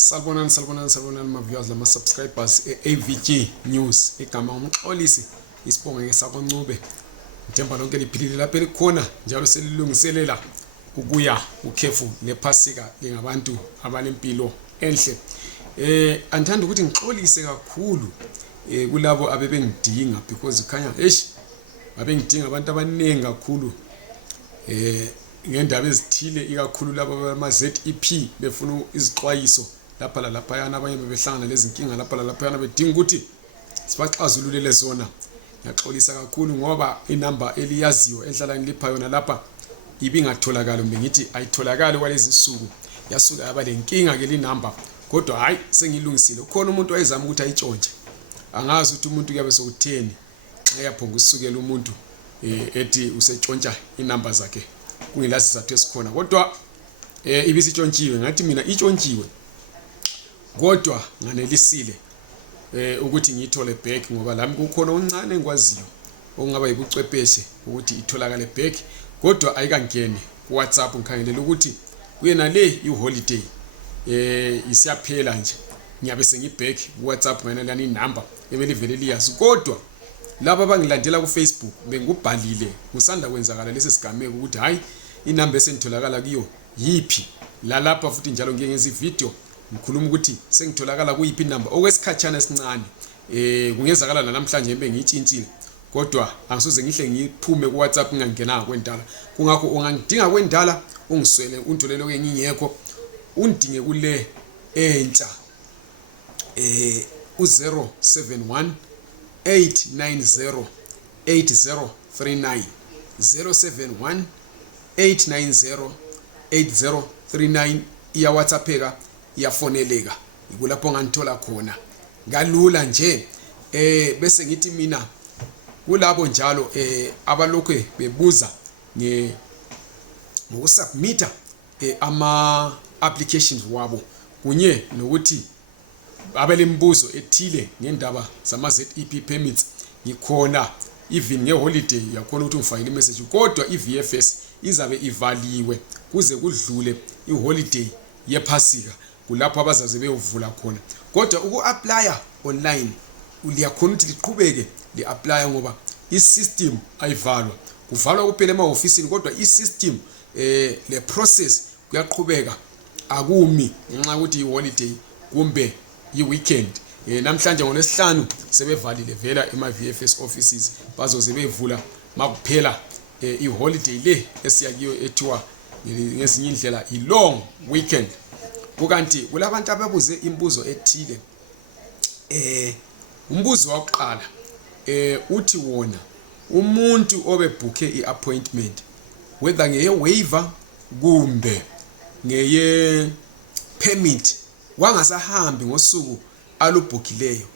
Salibonani my viewers lama subscribers AVG News igama umxolisi isibongo ngesakoncube ngithemba lonke liphilile lapha elikhona njalo selilungiselela ukuya ukhefu lephasika lingabantu abanempilo enhle. Andithanda ukuthi ngixolise kakhulu kulabo abebengidinga because khanya abengidinga abantu abaningi kakhulu ngendaba ezithile ikakhulu labo bama ZEP befuna izixwayiso lapha laphayana abanye bebehlangana lezinkinga lapha laphayana bedinga ukuthi sibaxazululele zona. Ngiyaxolisa kakhulu ngoba inamba eliyaziyo enhlala ngilipha yona lapha ibingatholakala mbe ngithi ayitholakala kwalezi insuku yasuka yaba lenkinga ke linamba kodwa hayi sengilungisile. Ukhona umuntu wayezama ukuthi ayitshontshe angazi ukuthi umuntu kuyabe sokutheni xa yaphonga usukela umuntu ethi usetshontsha inamba zakhe kungilazi sizathu esikhona kodwa ibisitshontshiwe ngathi mina itshontshiwe kodwa nganelisile ukuthi ngiyithole back ngoba lami kukhona oncane engikwaziyo okungaba yibucwepheshe ukuthi itholakale back kodwa ayikangeni ku WhatsApp ngikhangelela ukuthi kuyena le iholiday isiyaphela nje ngiyabe sengiback ku WhatsApp ngena lani inamba ebelivele liyazi kodwa laba abangilandela ku Facebook bengubhalile kusanda kwenzakala lesi sigameko ukuthi hayi inamba esentholakala kiyo yipi lapha futhi njalo ngeke ngenza ivideo ngikhuluma ukuthi sengitholakala kuyipi inamba okwesikhatshana esincane kungezakala namhlanje embe ngiyitshintshile kodwa angisoze ngihle ngiphume ku WhatsApp ngingangena kwendala kungakho ungangidinga kwendala ungiswele untolelo ke ngingekho undinge kule entsha u071 890 8039 071 890 8039 iya WhatsAppeka iyafoneleka ikulapho nganthola khona kalula nje. Bese ngithi mina kulabo njalo abalokho bebuza ngokusubmita ama applications wabo kunye nokuthi abelembuzo ethile ngendaba zama ZEP permits ngikhona even ngeholiday yakhona ukuthi ngifayile message kodwa iVFS izabe ivaliwe kuze kudlule iholiday yephasika kulapho abazaze beyovula khona kodwa uku-applya online uliyakhona ukuthi liqhubeke li-applya ngoba i-system ayivalwa kuvalwa kuphela ema-ofisini kodwa i-system le process kuyaqhubeka akumi ngenxa ukuthi i-holiday kumbe i-weekend. Namhlanje ngolwesihlanu sebevalile vela ema-VFS offices bazoze bevula makuphela i-holiday le esiyakiyo ethiwa ngezinye indlela i-long weekend. Kukanti kulabantu ababuze imbuzo ethile umbuzo wokuqala uthi wona umuntu obebhukhe i-appointment whether ngeye waiver kumbe ngeye permit wangasahambi ngosuku alubhukhileyo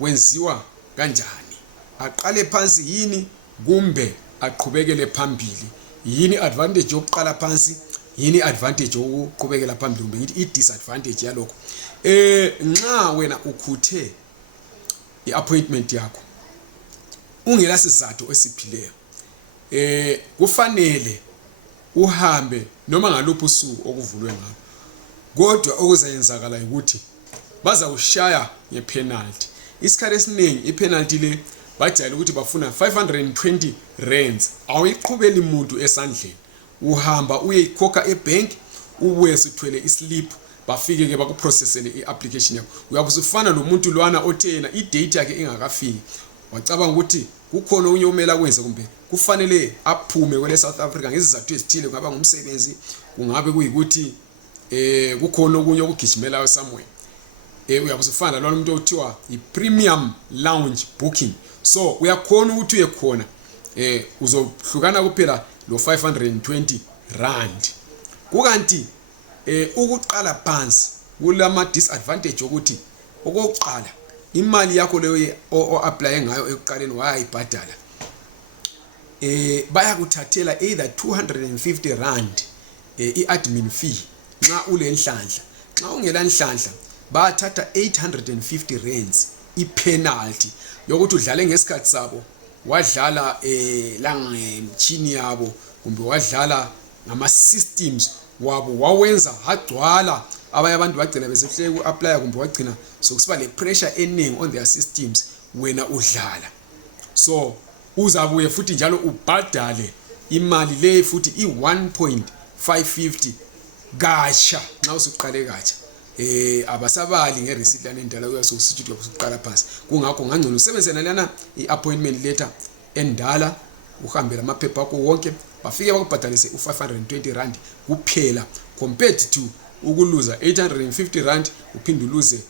wenziwa kanjani, aqale phansi yini kumbe aqhubekele phambili, yini advantage yokuqala phansi yini advantage yokuqhubekela phambili kumbe ngithi i-disadvantage yalokho. Nxa wena ukhuthe i-appointment yakho ungela sizathu esiphileyo kufanele uhambe noma ngaluphi usuku okuvulwe ngalo kodwa okuzayenzakala ukuthi baza kushaya ngepenalty. Isikhathi esiningi ipenalty le bajayela ukuthi bafuna 520 rands awuyiqhubeli umuntu esandleni uhamba uyeyikhokha ebank ubuye sithwele islip bafike ke bakuprocessele iapplication yakho. Uyabusufana nomuntu lwana othe yena idate yakhe ingakafiki wacabanga ukuthi kukhona unye umela kwenza kumbe kufanele aphume kwele South Africa ngezizathu ezithile kungaba ngumsebenzi kungabe kuyikuthi kukhona okunye okugijimelayo somewhere. Uyabusufana lona umuntu othiwa i-premium lounge booking so uyakhona ukuthi uye khona uzohlukana kuphela lo 520 rand. Kukanti ukuqala phansi kulama disadvantage ukuthi okokuqala imali yakho leyo o-apply ngayo ekuqaleni wayayibhadala bayakuthathela either 250 rand i-admin fee nxa ulenhlanhla. Nxa ungela nhlanhla bathatha 850 rands i-penalty yokuthi udlale ngesikhathi sabo wadlala la ngemchini yabo kumbe wadlala ngama systems wabo wawenza hagcwala abanye abantu bagcina besehleke uapply kumbe wagcina sokusiba le pressure eningi on their systems wena udlala. So uzabuye futhi njalo ubhadale imali le futhi i1.550 gacha nxa usuqale gacha. Abasabali ngereceipt lana endala uyasokusithi ukuqala phansi. Kungakho ngangcono usebenzisana lana iappointment letter endala uhambela amaphepha akho wonke bafike bakubhadalise u520 rand kuphela compared to ukuluza 850 rand uphinde uluze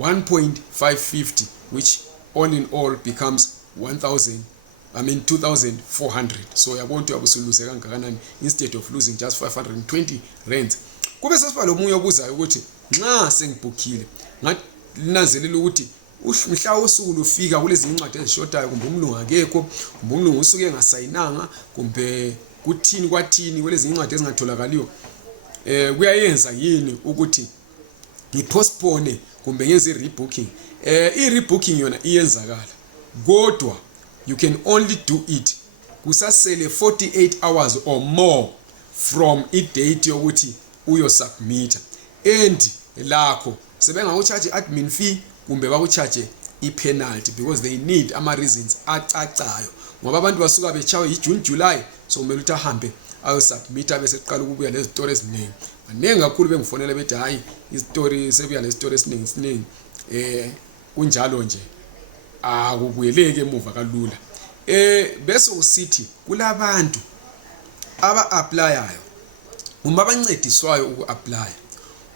1.550 which all in all becomes 2400. So yabona ukuthi uyabusuluze kangakanani instead of losing just 520 rand. Kube sesiba lo munye obuzayo ukuthi nxa sengibhukhile ngalinanzelela ukuthi mhla usuku lufika kulezi incwadi ezishotayo kumbe umlungu akekho kumbe umlungu usuke engasayinanga kumbe kuthini kwathini kulezi incwadi ezingatholakaliyo, kuyayenza yini ukuthi ngipostpone kumbe ngenze rebooking. I-rebooking yona iyenzakala kodwa you can only do it kusasele 48 hours or more from i-date yokuthi uyosubmit, and lakho sebengakucharge admin fee kumbe bakucharge i-penalty because they need ama-reasons acacayo ngoba abantu basuka bechawe yi-June July, so kumele ukuthi ahambe ayosubmit bese kuqala ukubuya lezi stories eziningi. Baningi kakhulu bengifonela bethi hayi istory sebuya le story esiningi kunjalo nje akubuyeleke emuva kalula. Bese usithi kulabantu aba-applyayo uma bancediswayo uku-apply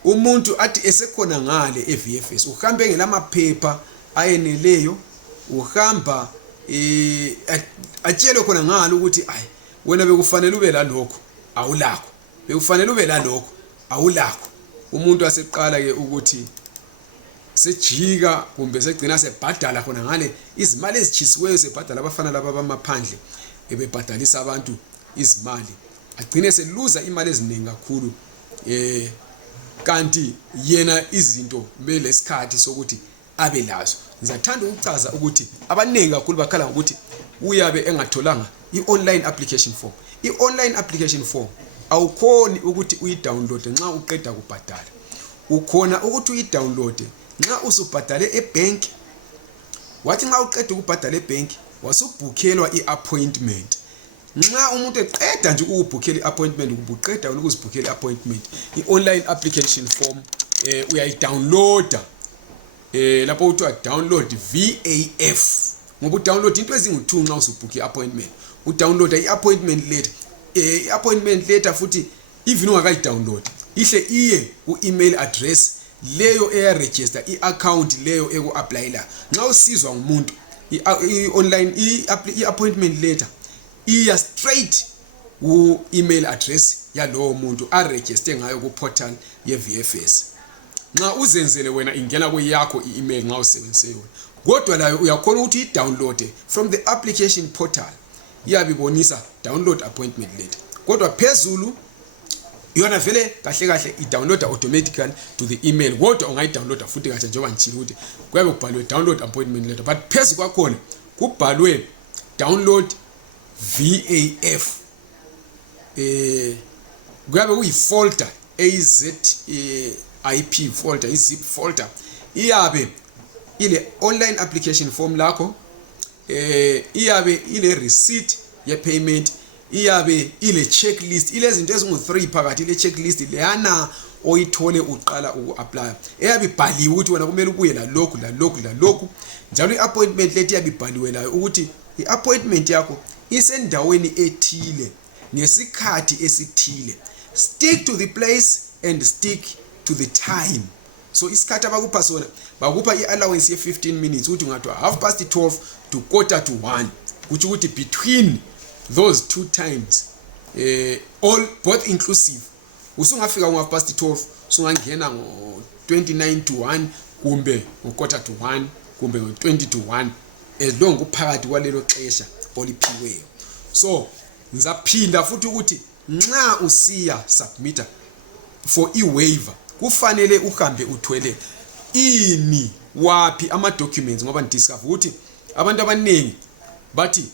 umuntu athi esekhona ngale eVFS uhambe ngelamaphepha ayeneleyo uhamba atshele khona ngalo ukuthi ayi wena bekufanele ube la lokho awulakho, bekufanele ube la lokho awulakho. Umuntu aseqala ke ukuthi sejika kumbe segcina sebhadala khona ngale izimali ezichisiweyo, sebhadala abafana laba bamaphandle ebebhadalisa abantu izimali agcine seluza imali eziningi kakhulu. Kanti yena izinto belesikhathi sokuthi abe lazo. Ngizathanda ukuchaza ukuthi abaningi kakhulu bakhala ukuthi uyabe engatholanga i-online application form. I-online application form awukhoni ukuthi uyi-download nxa uqeda kubhadala. Ukhona ukuthi uyi-download nxa usubhadale ebank, wathi nxa uqeda ukubhadala ebank wasubhukhelwa i-appointment. Nxa umuntu eqeda nje ukubhukhela i-appointment kubuqeda ukuzibhukhela i-appointment, i-online application form uyayi-downloada lapho uthiwa download VAF ngoba udownload into ezingu-2 nxa usubhukhe i-appointment. Udownloada i-appointment letter, i-appointment letter futhi even ungakayi-download ihle iye ku-email address leyo eyaregister i-account leyo eku-applyela. Nxa usizwa ngumuntu i-online i-appointment letter iya straight ku-email address yalowo muntu aregister ngayo ku-portal ye-VFS. Nxa uzenzele wena ingena kweyakho i-email nxa usebenzise yona, kodwa layo uyakhona ukuthi i-download from the application portal, iyabibonisa download appointment letter, kodwa phezulu yona vele kahle kahle i-download automatically to the email, kodwa ungayi-download futhi kahle njengoba ngitshilo ukuthi kuyabe kubhalwe download appointment letter but phezulu kwakhona kubhalwe download VAF. Kuyabe kuyi-folder ZEP folder, i-zip folder, iyabe ile online application form lakho, iyabe ile receipt ye payment, iyabe ile checklist, ile zinto ezingu-3 phakathi. Ile checklist leyana oyithole uqala uku-apply eyabe ibhaliwe ukuthi wena kumele ubuye la lokhu la lokhu la lokhu, njalo i-appointment lethi iyabe ibhaliwe layo ukuthi i-appointment yakho isendaweni ethile ngesikhathi esithile. Stick to the place and stick to the time. So isikhathi abakupha sona bakupha i-allowance ye-15 minutes ukuthi ungathiwa 12:30 to 1:45, kuthi ukuthi between those two times all both inclusive usungafika ngo-12:30 usungangena ngo-29 to 1 kumbe ngo-1:45 kumbe ngo-20 to 1 as long uphakathi kwalelo xesha oliphiweyo. So ngizaphinda futhi ukuthi nxa usiya submitter for i-waiver kufanele uhambe uthwele ini wapi ama-documents, ngoba ngidiscover ukuthi abantu abaningi bathi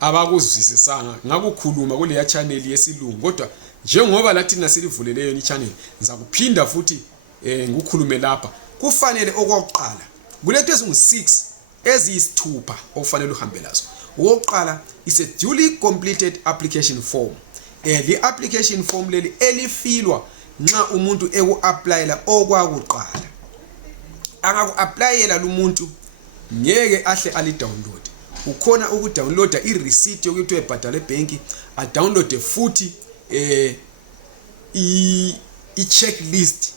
abakuzwisisanga ngakukhuluma kuleya channel yesilungu, kodwa njengoba lathi nasilivulele yona ichannel ngizakuphinda futhi ngikukhulume lapha kufanele okokuqala kulethe ezingu6 eziyisithupha ofanele uhambe lazo. Okokuqala is a duly completed application form. Le application form leli elifilwa nxa umuntu eku-applyela okwakuqala. Angaku-applyela lumuntu ngeke ahle ali-download. Ukhona uku-downloada i-receipt yokuthi uyebhadala ebhenki, a-downloade futhi i-checklist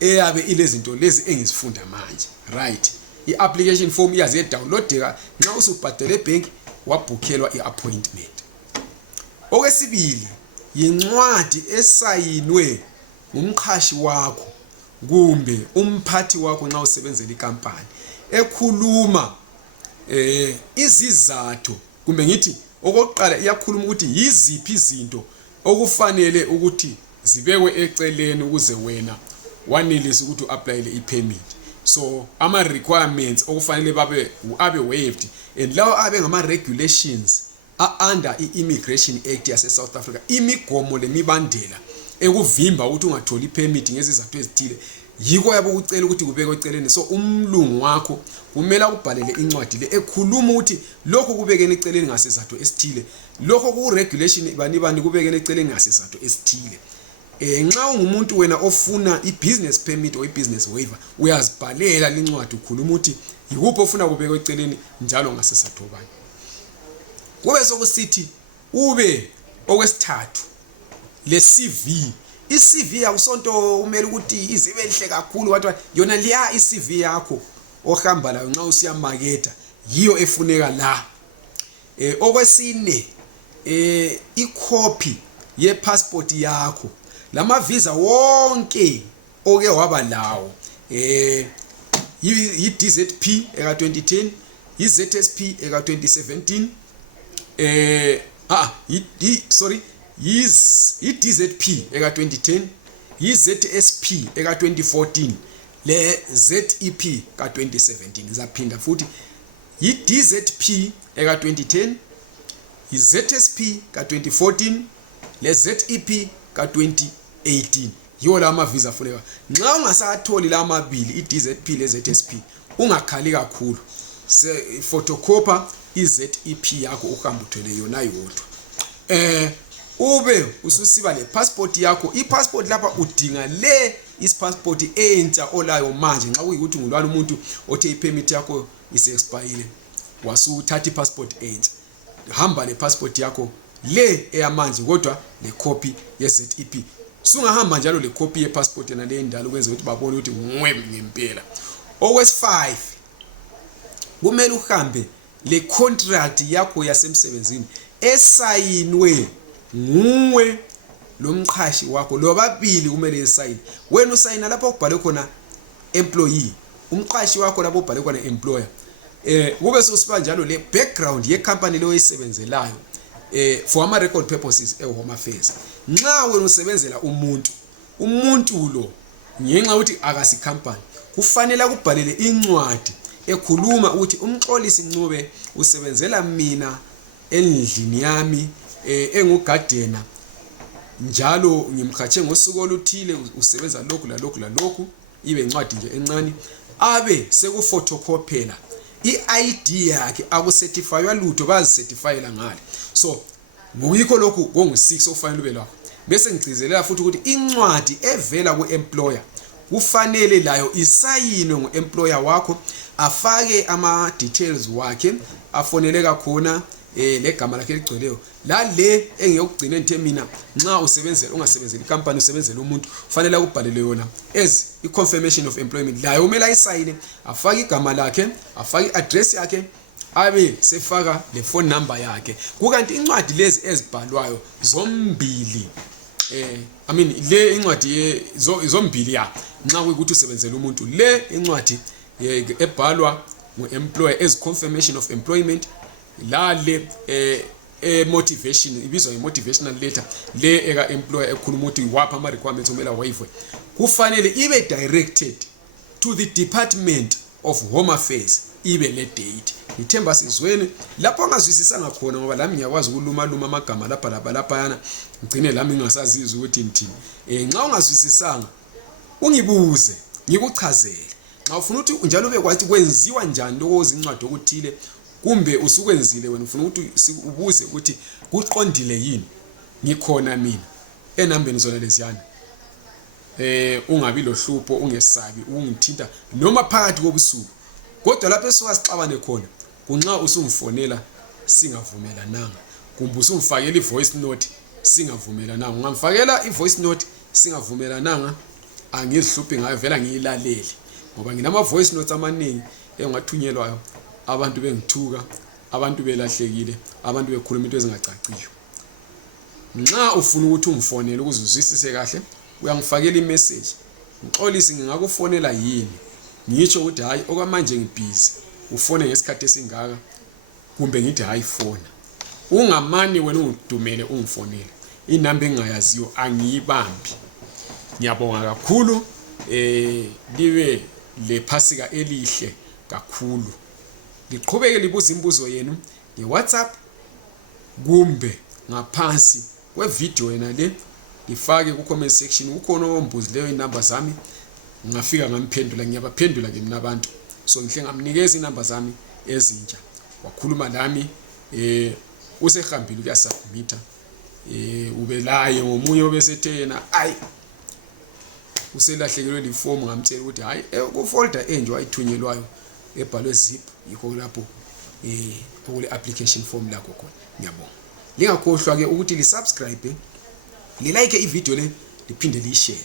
eyabe ilezinto lezi engizifunda manje, right? I-application form iyaze downloadeka nxa usubhadala ebhenki wabhukhelwa i-appointment. Okwesibili yincwadi esayinwe ngumqhashi wakho kumbe umphathi wakho nxa usebenzela ikampani ekhuluma izizathu kumbe ngithi okokuqala iyakhuluma ukuthi yiziphi izinto okufanele ukuthi zibekwe eceleni ukuze wena wanelise ukuthi uapplyele ipermit. So ama requirements okufanele abe waived and lawo abe ngama regulations under i-Immigration Act yase South Africa, imigomo lemibandela ekuvimba ukuthi ungatholi ipermit ngezizathu ezithile yiko yabo ukucela ukuthi kubekwe eceleni. So umlungu wakho kumele ukubhalele incwadi le ekhuluma ukuthi lokho kubekene eceleni ngasizathu esithile, lokho ku regulation bani kubekene eceleni ngasizathu esithile. Nxa ungumuntu wena ofuna i-business permit or i-business waiver uyazibhalela lincwadi ukhuluma ukuthi yikuphi ofuna kubekwe eceleni njalo ngasizathu bani. Kube sokusithi ube okwesithathu le CV. I-CV akusonto umele ukuthi izibe lihle kakhulu wathi yona liya i-CV yakho ohamba layo nxa usiyamaketha yiyo efuneka la. Okwesine i-copy ye-passport yakho, lama visa wonke oke waba lawo, i-DZP eka 2010, i-ZSP eka 2017, i-DZP eka 2010, i-ZSP eka 2014, le ZEP ka 2017. Zaphinda futhi i-DZP eka 2010, i-ZSP ka 2014, le ZEP ka 2018. Yiwo la mavisa funeka. Nxa ungasatholi la mabili i-DZP le ZSP ungakhali kakhulu. Se photocopy i-ZEP yakho uhamba uthole yona yodwa. Ube ususiba le passport yakho. I-passport lapha udinga le passport entsha olayo manje nxa kuyikuthi ngulwana umuntu othe ipermit yakho ise-expire wasuthatha i-passport entsha. Hamba le passport yakho le eyamanje kodwa le copy ye-ZEP. Sungahamba njalo le copy ye-passport na le ndalo ukwenza ukuthi babone ukuthi ngempela. Okwesi-5 kumele uhambe le contract yakho yasemsebenzini esayinwe nguwe lomqhashi wakho, lobabili kumele esayine. Wena usayina lapho kubhalwe khona employee, umqhashi wakho lapho ubhalwe khona employer. Kube sosiba njalo le background ye company leyo oyisebenzelayo for ama record purposes Home Affairs. Nxa wena usebenzela umuntu lo ngenxa ukuthi akasi company kufanele ukubhalele incwadi ekhuluma ukuthi umxolisi Ncube usebenzela mina endlini yami engugadena njalo ngimkhatshe ngosuku oluthile usebenza lokhu la lokhu la lokhu, ibe incwadi nje encane abe sekuphotocopyela i-ID yakhe akucertifywa lutho bazicertifyela ngale. So ngokho lokhu kongu6 ofanele ube lapho. Bese ngigcizelela futhi ukuthi incwadi evela ku-employer kufanele layo isayinwe ngu-employer wakho, afake ama details wakhe afoneleka khona legama lakhe ligcweleyo. La le engiyokugcina nithe mina nxa usebenzela ungasebenzeli company usebenzela umuntu kufanele ukubhalele yona as i-confirmation of employment. La umele ayisayine, afake igama lakhe, afake i-address yakhe, abe sefaka le phone number yakhe. Kukanti incwadi lezi ezibhalwayo zombili le incwadi zombili ya nxa kuyikuthi usebenzela umuntu, le incwadi ebhalwa ngu-employer as confirmation of employment, la le motivation ibizwa i-motivational letter le eka employer ekhuluma ukuthi wapha ama requirements omela waive, kufanele ibe directed to the Department of Home Affairs ibe le date. Ngithemba sizweni lapho angazwisisanga khona ngoba lami ngiyakwazi ukuluma amagama lapha yana ngigcine lami ngingasazizwa ukuthi ngithini. Nxa ungazwisisanga ungibuze ngikuchazele. Nxa ufuna ukuthi njalo bekwazi kwenziwa njani lokho izincwadi okuthile kumbe usukwenzile wena ufuna ukuthi ubuze ukuthi kuqondile yini, ngikhona mina enambeni zona leziyana. Ungabi lohlupho, ungesabi ungithinta noma phakathi kobusuku. Kodwa lapho esixabane khona kunxa usumfonela singavumelananga kumbe usumfakela ivoice note singavumelananga. Ungamfakela ivoice note singavumelananga angizihluphi ngayo vela ngiyilalele ngoba nginama voice notes amaningi engathunyelwayo abantu bengithuka, abantu belahlekile, abantu bekhuluma into ezingacaciyo. Nxa ufuna ukuthi umfonele ukuze uzwisise kahle uyangifakela imessage. Ngixolisi ngingakufonela yini? Ngitsho ukuthi hayi okwamanje ngibhizi, ufone ngesikhathi esingaka kumbe ngithi hayi fona. Ungamani wena ungidumele ungifonele. Inamba engayaziyo angiyibambi. Ngiyabonga kakhulu libe le phasika elihle kakhulu. Liqhubeke libuza imibuzo yenu ngeWhatsApp kumbe ngaphansi kwevideo yena le ifake ku comment section. Ukhona ombuzi leyo inamba zami ngafika ngamphendula. Ngiyabaphendula ke mina abantu, so ngihle ngamnikeza inamba zami ezintsha. Wakhuluma lami usehambile ukuyasubmita ubelaye ngomunye obesethe yena ayi uselahlekelwe liform. Ngamtshela ukuthi hayi ku folder enje wayithunyelwayo ebhalwe ZEP yikho lapho okule application form lakho khona. Ngiyabonga. Lingakhohlwa ke ukuthi li subscribe, li like ivideo le, liphinde li share.